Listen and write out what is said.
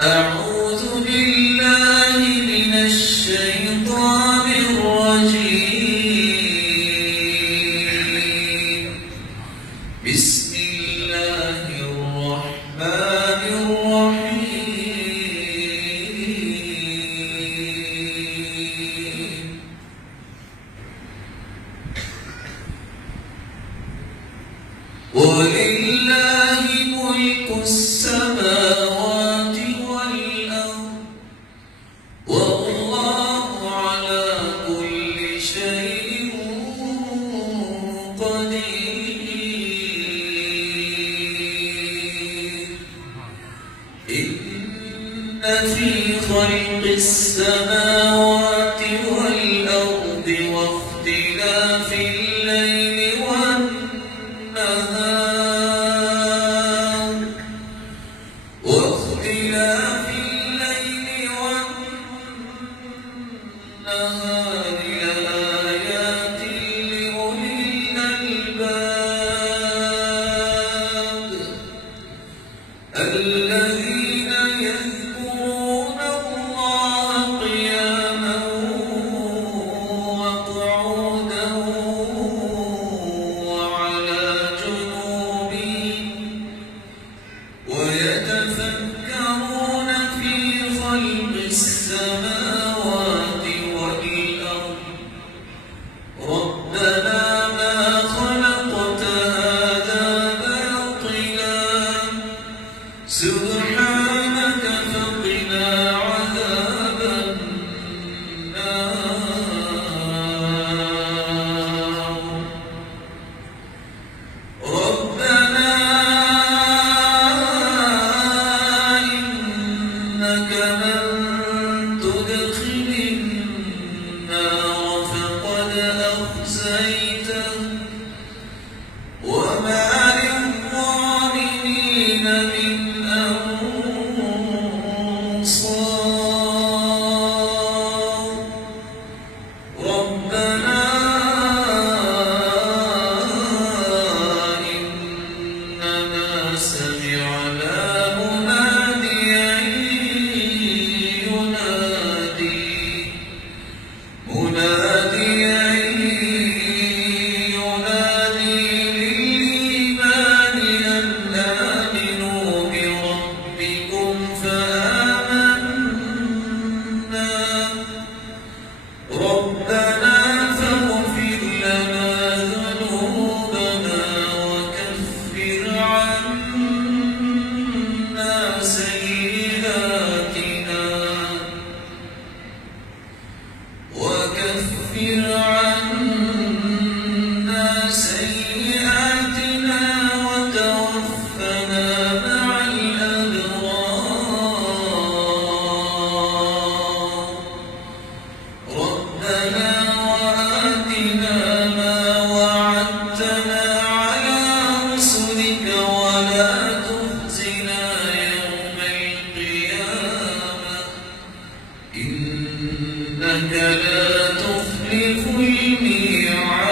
أعوذ بالله من الشيطان الرجيم. بسم الله الرحمن الرحيم. ولله ملك السماوات والأرض والله على كل شيء قدير. إن في خلق السماوات والأرض واختلاف الليل والنهار لآيات لأولي الألباب الذين يذكرون الله قياما وقعودا وعلى جنوبهم ويتفكرون في خلق السماوات والأرض ربنا ما خلقت هذا باطلا سبحانك فقنا عذاب النار. ربنا إنك من تدخل النار فقد أخزيته وما للظالمين من أنصار. ربنا إننا سمعنا مناديا ينادي للإيمان أن آمنوا بربكم فآمنا. ربنا فاغفر لنا ذنوبنا وكفر عنا سيئاتنا وتوفنا مع الأبرار. ربنا وآتنا ما وعدتنا على رسلك ولا تخزنا يوم القيامة إنك لا تخلف الميعاد.